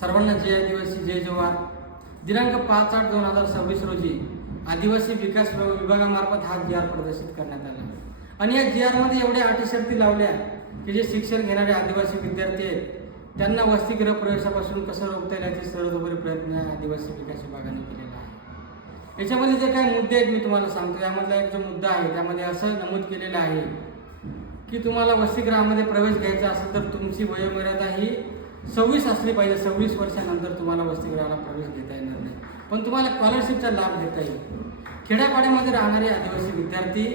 सर्वांना जय आदिवासी जय जवान. दिनांक 5/8/2026 रोजी आदिवासी विकास विभागामार्फत हा GR प्रदर्शित करण्यात आला आणि या GR मध्ये एवढ्या अटी शर्ती लावल्या की जे शिक्षण घेणारे आदिवासी विद्यार्थी आहेत त्यांना वसतिगृह प्रवेशापासून कसं रोखता येईल याचे सर्वतोपरी प्रयत्न आदिवासी विकास विभागाने केलेला आहे. याच्यामध्ये जे काही मुद्दे आहेत मी तुम्हाला सांगतो. यामधला एक जो मुद्दा आहे त्यामध्ये असं नमूद केलेलं आहे की तुम्हाला वसतिगृहामध्ये प्रवेश घ्यायचा असेल तर तुमची वयोमर्यादा ही 26 असली पाहिजे. 26 वर्षानंतर तुम्हाला वसतिगृहाला प्रवेश घेता येणार नाही, पण तुम्हाला स्कॉलरशिपचा लाभ घेता येईल. खेड्यापाड्यामध्ये राहणारे आदिवासी विद्यार्थी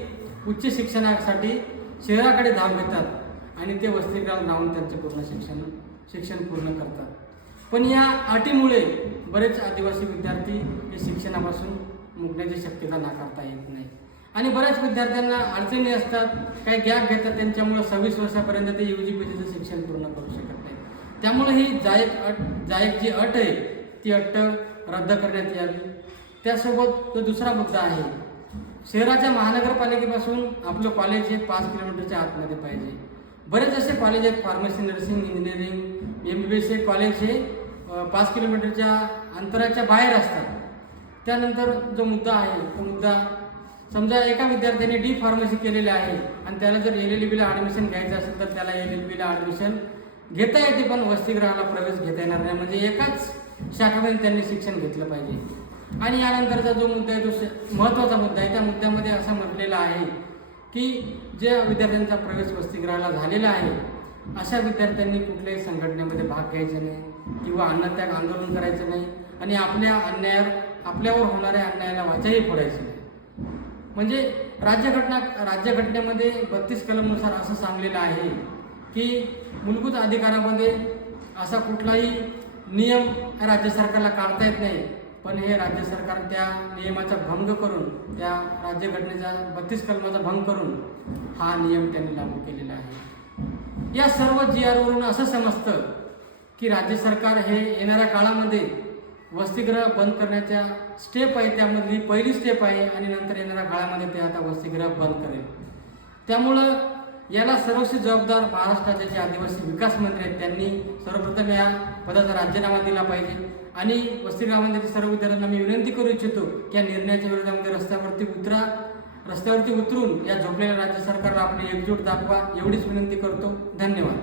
उच्च शिक्षणासाठी शहराकडे धाव घेतात आणि ते वसतिगृहात राहून त्यांचे पूर्ण शिक्षण पूर्ण करतात. पण या अटीमुळे बरेच आदिवासी विद्यार्थी हे शिक्षणापासून मुकण्याची शक्यता नाकारता येत नाही आणि बऱ्याच विद्यार्थ्यांना अडचणी असतात, काही गॅप घेतात. त्यांच्यामुळे 26 वर्षापर्यंत ते UGPTचं शिक्षण पूर्ण करू शकत नाही. त्यामुळे ही जायक जी अट आहे ती अट रद्द करण्यात यावी. त्यासोबत तो दुसरा मुद्दा आहे, शहराच्या महानगरपालिकेपासून आपलं कॉलेज हे 5 किलोमीटरच्या आतमध्ये पाहिजे. बरेच असे कॉलेज आहेत, फार्मसी, नर्सिंग, इंजिनिअरिंग, MBBS हे कॉलेज हे 5 किलोमीटरच्या अंतराच्या बाहेर असतात. त्यानंतर जो मुद्दा आहे तो मुद्दा, समजा एका विद्यार्थ्याने D फार्मसी केलेले आहे आणि त्याला जर LLBला ॲडमिशन घ्यायचं असेल तर त्याला LLBला ॲडमिशन घेता येते, पण वसतिगृहाला प्रवेश घेता येणार नाही. म्हणजे एकाच शाखेमध्ये त्यांनी शिक्षण घेतलं पाहिजे. आणि यानंतरचा जो मुद्दा आहे तो महत्त्वाचा मुद्दा आहे. त्या मुद्द्यामध्ये असं म्हटलेलं आहे की ज्या विद्यार्थ्यांचा प्रवेश वसतिगृहाला झालेला आहे अशा विद्यार्थ्यांनी कुठल्याही संघटनेमध्ये भाग घ्यायचा नाही किंवा अन्नत्याग आंदोलन करायचं नाही आणि आपल्यावर होणाऱ्या अन्यायाला वाचाही फोडायची नाही. म्हणजे राज्यघटनेमध्ये 32 कलमनुसार असं सांगलेलं आहे की मूलभूत अधिकारामध्ये असा कुठलाही नियम राज्य सरकारला काढता येत नाही, पण हे राज्य सरकार त्या नियमाचा भंग करून, त्या राज्यघटनेचा 32 कलमाचा भंग करून हा नियम त्यांनी लागू केलेला आहे. या सर्व GR वरून असं समजतं की राज्य सरकार हे येणाऱ्या काळामध्ये वसतिगृह बंद करण्याच्या स्टेप आहे, त्यामधली पहिली स्टेप आहे आणि नंतर येणाऱ्या काळामध्ये ते आता वसतिगृह बंद करेल. त्यामुळं याला सर्वस्वी जबाबदार महाराष्ट्र राज्याचे आदिवासी विकास मंत्री आहेत. त्यांनी सर्वप्रथम या पदाचा राजीनामा दिला पाहिजे आणि वसतिगृहामध्ये सर्व विद्यार्थ्यांना मी विनंती करू इच्छितो की या निर्णयाच्या विरोधामध्ये रस्त्यावरती उतरून या झोपलेल्या राज्य सरकारला आपली एकजूट दाखवा, एवढीच विनंती करतो. धन्यवाद.